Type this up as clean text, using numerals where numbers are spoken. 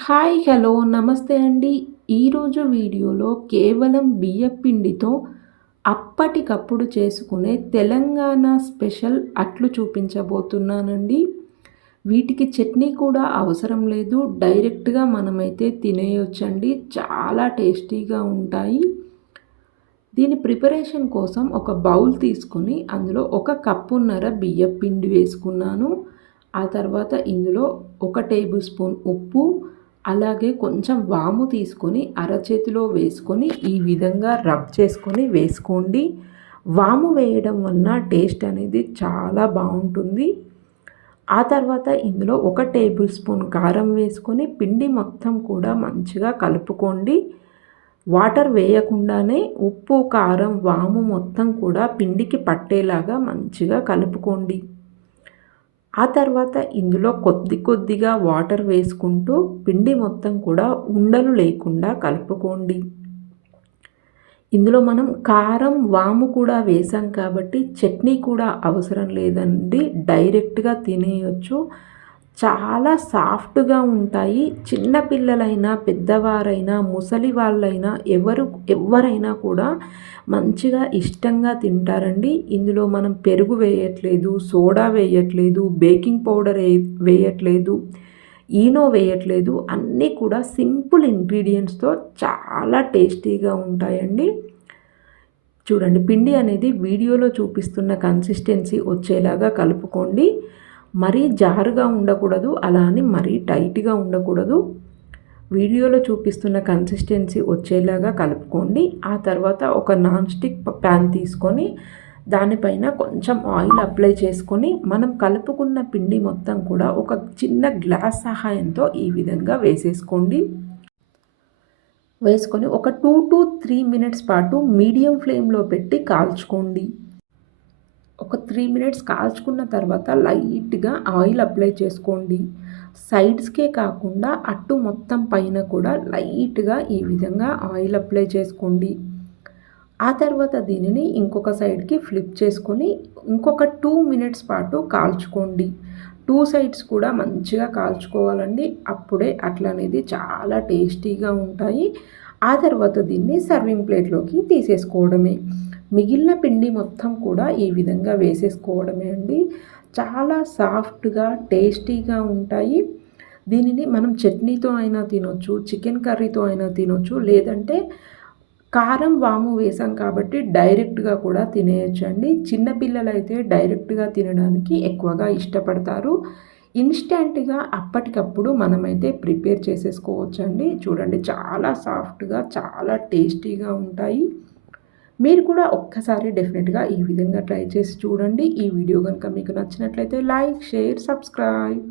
Hi! Hello! నమస్తే అండి. ఈరోజు వీడియోలో కేవలం బియ్యపిండితో అప్పటికప్పుడు చేసుకునే తెలంగాణ స్పెషల్ అట్లు చూపించబోతున్నానండి. వీటికి చట్నీ కూడా అవసరం లేదు. డైరెక్ట్‌గా మనమైతే తినేయొచ్చండి. చాలా టేస్టీగా ఉంటాయి. దీని ప్రిపరేషన్ కోసం ఒక బౌల్ తీసుకొని అందులో ఒక కప్పున్నర బియ్యపిండి వేసుకున్నాను. ఆ తర్వాత ఇందులో ఒక టేబుల్ స్పూన్ ఉప్పు, అలాగే కొంచెం వాము తీసుకొని అరచేతిలో వేసుకొని ఈ విధంగా రబ్ చేసుకొని వేసుకోండి. వాము వేయడం వలన టేస్ట్ అనేది చాలా బాగుంటుంది. ఆ తర్వాత ఇందులో ఒక టేబుల్ స్పూన్ కారం వేసుకొని పిండి మొత్తం కూడా మంచిగా కలుపుకోండి. వాటర్ వేయకుండానే ఉప్పు, కారం, వాము మొత్తం కూడా పిండికి పట్టేలాగా మంచిగా కలుపుకోండి. ఆ తర్వాత ఇందులో కొద్ది కొద్దిగా వాటర్ వేసుకుంటూ పిండి మొత్తం కూడా ఉండలు లేకుండా కలుపుకోండి. ఇందులో మనం కారం, వాము కూడా వేసాం కాబట్టి చట్నీ కూడా అవసరం లేదండి. డైరెక్ట్‌గా తినేయొచ్చు. చాలా సాఫ్ట్‌గా ఉంటాయి. చిన్న పిల్లలైనా, పెద్దవారైనా, ముసలి వాళ్ళైనా ఎవ్వరైనా కూడా మంచిగా ఇష్టంగా తింటారండి. ఇందులో మనం పెరుగు వేయట్లేదు, సోడా వేయట్లేదు, బేకింగ్ పౌడర్ వేయట్లేదు, ఈనో వేయట్లేదు. అన్నీ కూడా సింపుల్ ఇంగ్రీడియంట్స్‌తో చాలా టేస్టీగా ఉంటాయండి. చూడండి, పిండి అనేది వీడియోలో చూపిస్తున్న కన్సిస్టెన్సీ వచ్చేలాగా కలుపుకోండి. మరీ జారుగా ఉండకూడదు, అలా అని మరీ టైట్‌గా ఉండకూడదు. వీడియోలో చూపిస్తున్న కన్సిస్టెన్సీ వచ్చేలాగా కలుపుకోండి. ఆ తర్వాత ఒక నాన్ స్టిక్ ప్యాన్ తీసుకొని దానిపైన కొంచెం ఆయిల్ అప్లై చేసుకొని మనం కలుపుకున్న పిండి మొత్తం కూడా ఒక చిన్న గ్లాస్ సహాయంతో ఈ విధంగా వేసేసుకోండి. వేసుకొని ఒక 2-3 మినిట్స్ పాటు మీడియం ఫ్లేమ్లో పెట్టి కాల్చుకోండి. ఒక 3 మినిట్స్ కాల్చుకున్న తర్వాత లైట్‌గా ఆయిల్ అప్లై చేసుకోండి. సైడ్స్‌కే కాకుండా అట్టు మొత్తం పైన కూడా లైట్‌గా ఈ విధంగా ఆయిల్ అప్లై చేసుకోండి. ఆ తర్వాత దీనిని ఇంకొక సైడ్‌కి ఫ్లిప్ చేసుకొని ఇంకొక 2 మినిట్స్ పాటు కాల్చుకోండి. 2 సైడ్స్ కూడా మంచిగా కాల్చుకోవాలండి. అప్పుడే అట్లనేది చాలా టేస్టీగా ఉంటాయి. ఆ తర్వాత దీన్ని సర్వింగ్ ప్లేట్‌లోకి తీసేసుకోవడమే. మిగిలిన పిండి మొత్తం కూడా ఈ విధంగా వేసేసుకోవడమే అండి. చాలా సాఫ్ట్‌గా, టేస్టీగా ఉంటాయి. దీనిని మనం చట్నీతో అయినా తినొచ్చు, చికెన్ కర్రీతో అయినా తినొచ్చు, లేదంటే కారం, వాము వేసాం కాబట్టి డైరెక్ట్‌గా కూడా తినేయొచ్చండి. చిన్న పిల్లలైతే డైరెక్ట్‌గా తినడానికి ఎక్కువగా ఇష్టపడతారు. ఇన్‌స్టాంట్‌గా అప్పటికప్పుడు మనమైతే ప్రిపేర్ చేసేసుకోవచ్చండి. చూడండి, చాలా సాఫ్ట్‌గా, చాలా టేస్టీగా ఉంటాయి. మీరు కూడా ఒక్కసారి డెఫినెట్‌గా ఈ విధంగా ట్రై చేసి చూడండి. ఈ వీడియో గనుక మీకు నచ్చినట్లయితే లైక్, షేర్, సబ్స్క్రైబ్.